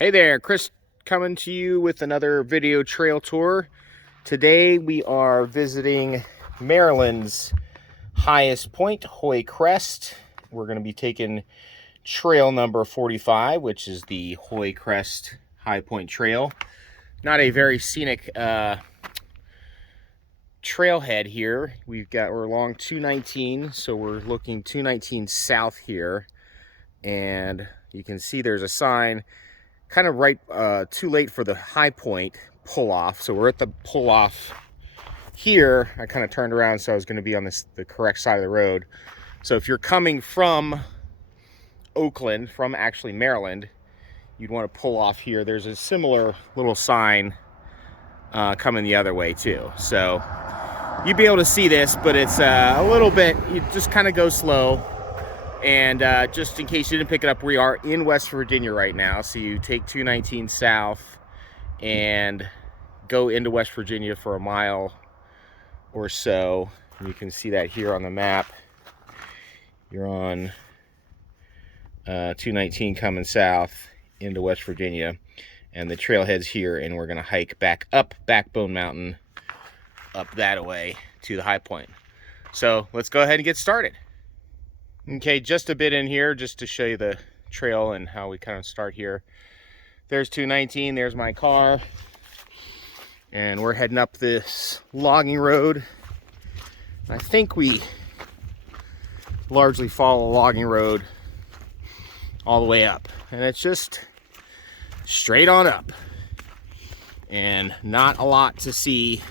Hey there, Chris coming to you with another video trail tour. Today we are visiting Maryland's highest point, Hoye Crest. We're going to be taking trail number 45, which is the Hoye Crest High Point Trail. Not a very scenic trailhead here. We're along 219, so we're looking 219 south here, and you can see there's a sign kind of right too late for the high point pull off. So we're at the pull off here. I kind of turned around so I was going to be on the correct side of the road. So if you're coming from Oakland, from actually Maryland, you'd want to pull off here. There's a similar little sign coming the other way too. So you'd be able to see this, but it's a little bit, you just kind of go slow. And just in case you didn't pick it up, we are in West Virginia right now. So you take 219 south and go into West Virginia for a mile or so. You can see that here on the map. You're on 219 coming south into West Virginia. And the trailhead's here, and we're going to hike back up Backbone Mountain, up that way to the high point. So let's go ahead and get started. Okay, just a bit in here just to show you the trail and how we kind of start here. There's 219, there's my car, and we're heading up this logging road. I think we largely follow a logging road all the way up, and it's just straight on up and not a lot to see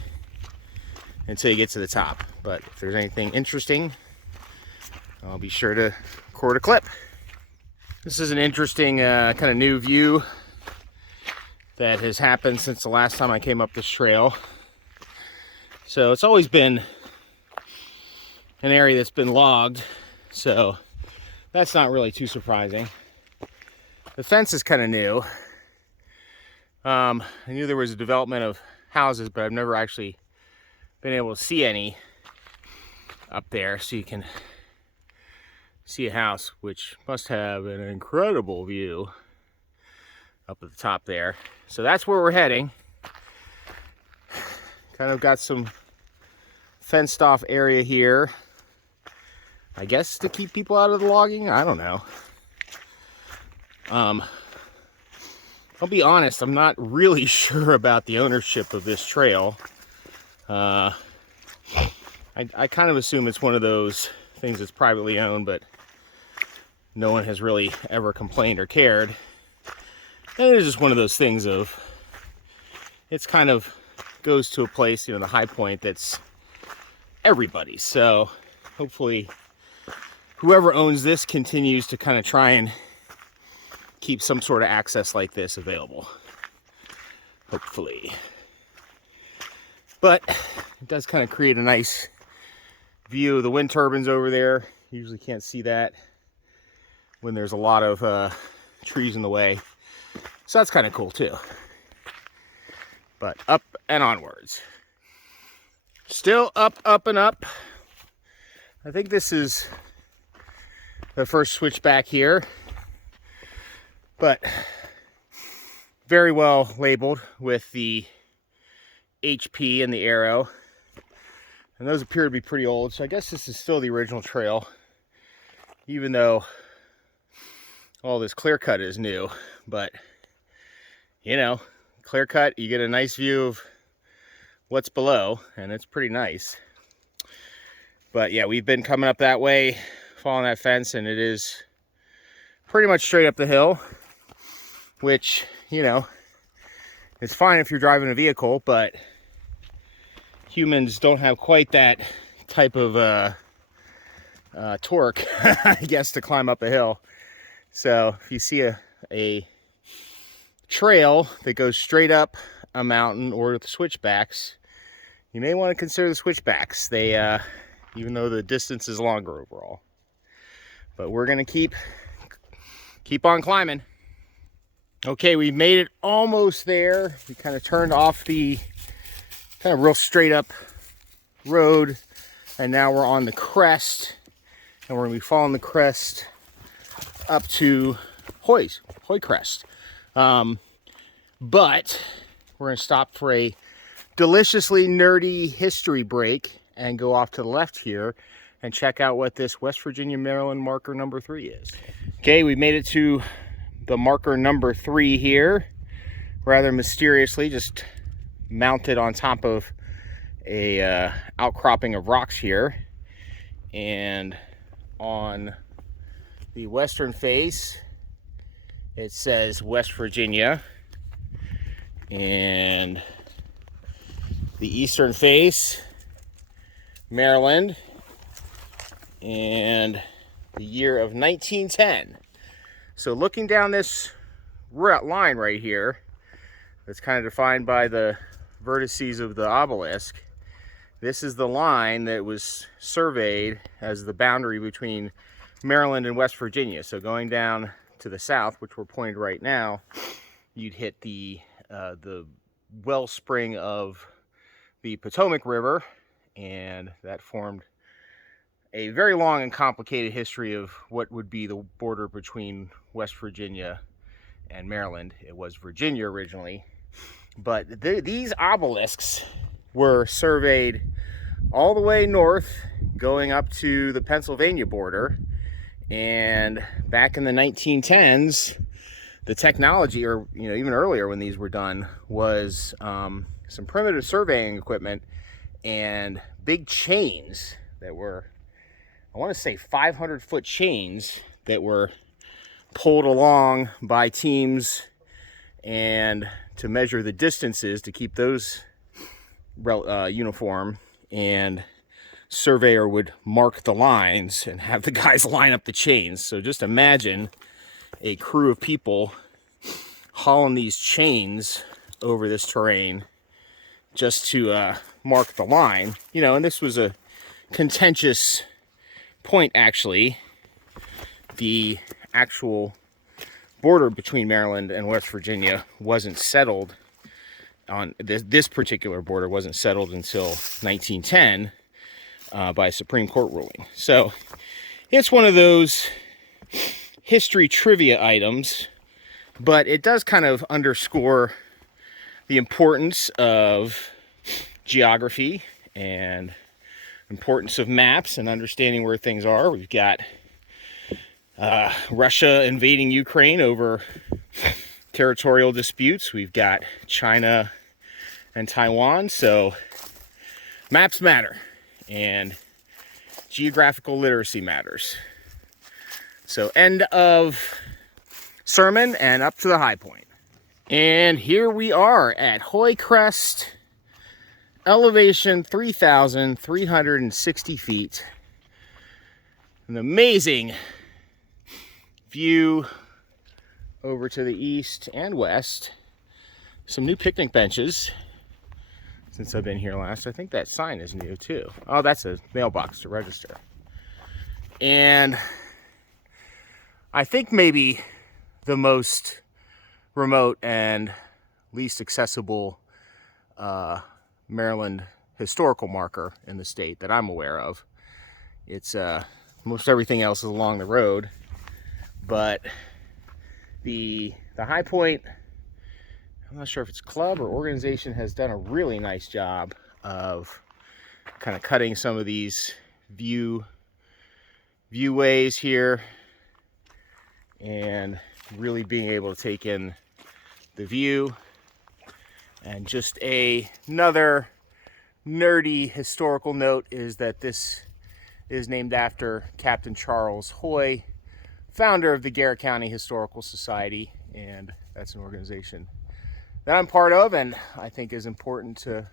until you get to the top. But if there's anything interesting, I'll be sure to record a clip. This is an interesting kind of new view that has happened since the last time I came up this trail. So it's always been an area that's been logged, so that's not really too surprising. The fence is kind of new. I knew there was a development of houses, but I've never actually been able to see any up there, so you can see a house, which must have an incredible view up at the top there. So that's where we're heading. Kind of got some fenced off area here, I guess to keep people out of the logging. I don't know. I'll be honest, I'm not really sure about the ownership of this trail. I kind of assume it's one of those things that's privately owned, but no one has really ever complained or cared. And it's just one of those things of, it's kind of goes to a place, you know, the high point that's everybody's. So hopefully whoever owns this continues to kind of try and keep some sort of access like this available. Hopefully. But it does kind of create a nice view of the wind turbines over there. You usually can't see that when there's a lot of trees in the way. So that's kind of cool too. But up and onwards. Still up, up and up. I think this is the first switchback here. But very well labeled with the HP and the arrow. And those appear to be pretty old. So I guess this is still the original trail, even though all this clear cut is new. But you know, clear cut, you get a nice view of what's below, and it's pretty nice. But yeah, we've been coming up that way, following that fence, and it is pretty much straight up the hill, which, you know, it's fine if you're driving a vehicle, but humans don't have quite that type of torque, I guess, to climb up a hill. So if you see a trail that goes straight up a mountain or the switchbacks, you may want to consider the switchbacks. They even though the distance is longer overall. But we're gonna keep on climbing. Okay, we made it almost there. We kind of turned off the kind of real straight up road, and now we're on the crest, and we're gonna be following the crest up to Hoye Crest, But we're going to stop for a deliciously nerdy history break and go off to the left here and check out what this West Virginia, Maryland marker number 3 is. Okay, we made it to the marker number 3 here, rather mysteriously, just mounted on top of a outcropping of rocks here. And on the western face, it says West Virginia, and the eastern face, Maryland, and the year of 1910. So looking down this line right here, that's kind of defined by the vertices of the obelisk, this is the line that was surveyed as the boundary between Maryland and West Virginia. So going down to the south, which we're pointed right now, you'd hit the wellspring of the Potomac River, and that formed a very long and complicated history of what would be the border between West Virginia and Maryland. It was Virginia originally, but these obelisks were surveyed all the way north, going up to the Pennsylvania border. And back in the 1910s, the technology, or even earlier when these were done, was some primitive surveying equipment and big chains that were, I want to say 500-foot chains that were pulled along by teams, and to measure the distances to keep those uniform, and surveyor would mark the lines and have the guys line up the chains. So just imagine a crew of people hauling these chains over this terrain just to mark the line. And this was a contentious point, actually. The actual border between Maryland and West Virginia wasn't settled on this particular border wasn't settled until 1910 by a Supreme Court ruling. So it's one of those history trivia items, but it does kind of underscore the importance of geography and importance of maps and understanding where things are. We've got Russia invading Ukraine over territorial disputes. We've got China and Taiwan. So maps matter, and geographical literacy matters. So end of sermon, and up to the high point. And here we are at Hoye Crest, elevation 3,360 feet. An amazing view over to the east and west. Some new picnic benches since I've been here last. I think that sign is new too. Oh, that's a mailbox to register. And I think maybe the most remote and least accessible Maryland historical marker in the state that I'm aware of. It's most everything else is along the road, but the high point, I'm not sure if it's club or organization, has done a really nice job of kind of cutting some of these viewways here and really being able to take in the view. And just another nerdy historical note is that this is named after Captain Charles Hoye, founder of the Garrett County Historical Society, and that's an organization that I'm part of, and I think is important to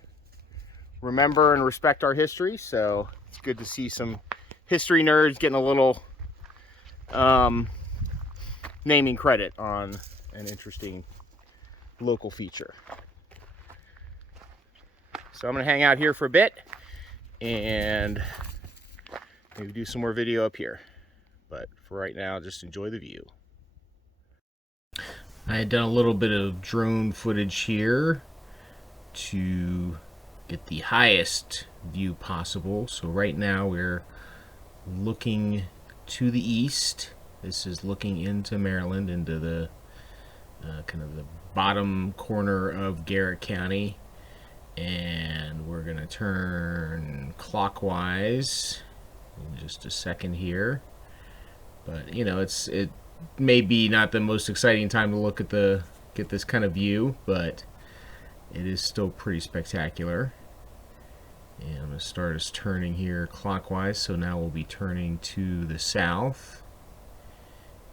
remember and respect our history. So it's good to see some history nerds getting a little naming credit on an interesting local feature. So I'm going to hang out here for a bit and maybe do some more video up here. But for right now, just enjoy the view. I had done a little bit of drone footage here to get the highest view possible. So right now we're looking to the east. This is looking into Maryland, into the kind of the bottom corner of Garrett County. And we're going to turn clockwise in just a second here. But, you know, it may be not the most exciting time to look at get this kind of view, but it is still pretty spectacular. And I'm going to start us turning here clockwise. So now we'll be turning to the south.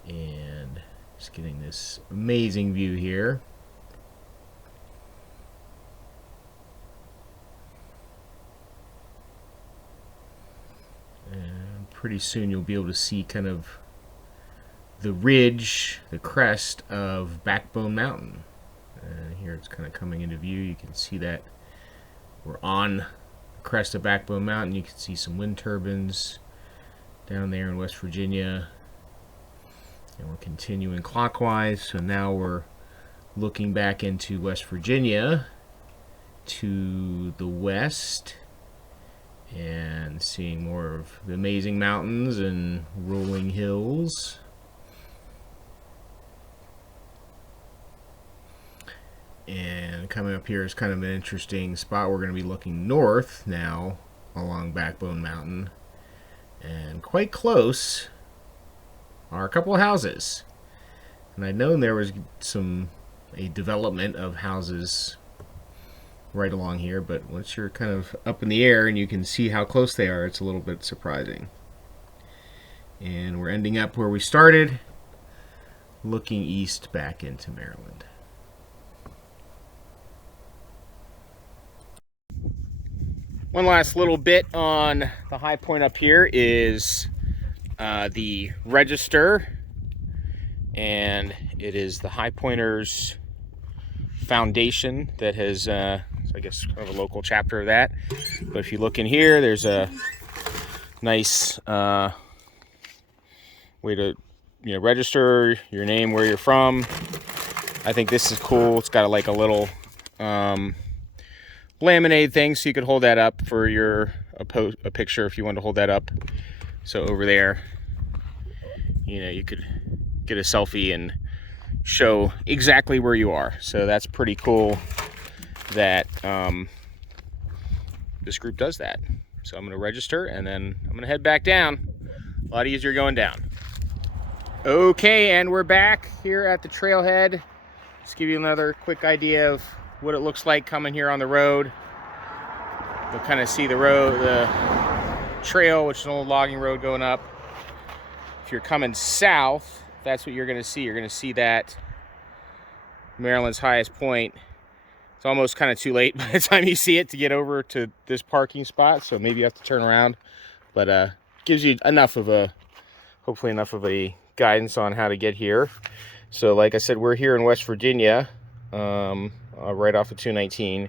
And just getting this amazing view here. And pretty soon you'll be able to see kind of the ridge, the crest of Backbone Mountain. And here it's kind of coming into view. You can see that we're on the crest of Backbone Mountain. You can see some wind turbines down there in West Virginia. And we're continuing clockwise. So now we're looking back into West Virginia to the west and seeing more of the amazing mountains and rolling hills. And coming up here is kind of an interesting spot. We're going to be looking north now along Backbone Mountain, and quite close are a couple of houses. And I'd known there was a development of houses right along here, but once you're kind of up in the air and you can see how close they are, it's a little bit surprising. And we're ending up where we started, looking east back into Maryland. One last little bit on the high point up here is the register, and it is the High Pointers Foundation that has, I guess, kind of a local chapter of that. But if you look in here, there's a nice way to, register your name, where you're from. I think this is cool. It's got like a little laminated thing, so you could hold that up for a picture if you want to hold that up. So over there, you could get a selfie and show exactly where you are. So that's pretty cool that this group does that. So I'm going to register, and then I'm going to head back down. A lot easier going down. Okay, and we're back here at the trailhead. Just give you another quick idea of what it looks like coming here on the road. You'll kind of see the road, the trail, which is an old logging road going up. If you're coming south, that's what you're going to see. You're going to see that Maryland's highest point. It's almost kind of too late by the time you see it to get over to this parking spot, so maybe you have to turn around. But gives you hopefully enough of a guidance on how to get here. So like I said, we're here in West Virginia, right off of 219.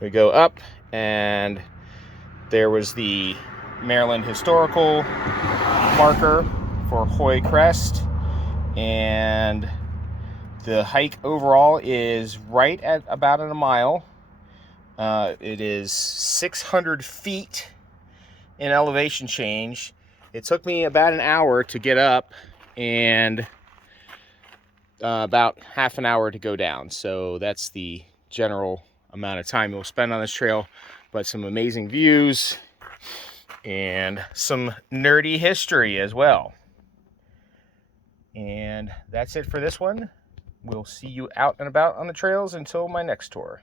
We go up, and there was the Maryland historical marker for Hoye Crest, and the hike overall is right at about a mile. It is 600 feet in elevation change. It took me about an hour to get up, and about half an hour to go down. So that's the general amount of time you'll spend on this trail, but some amazing views and some nerdy history as well. And that's it for this one. We'll see you out and about on the trails until my next tour.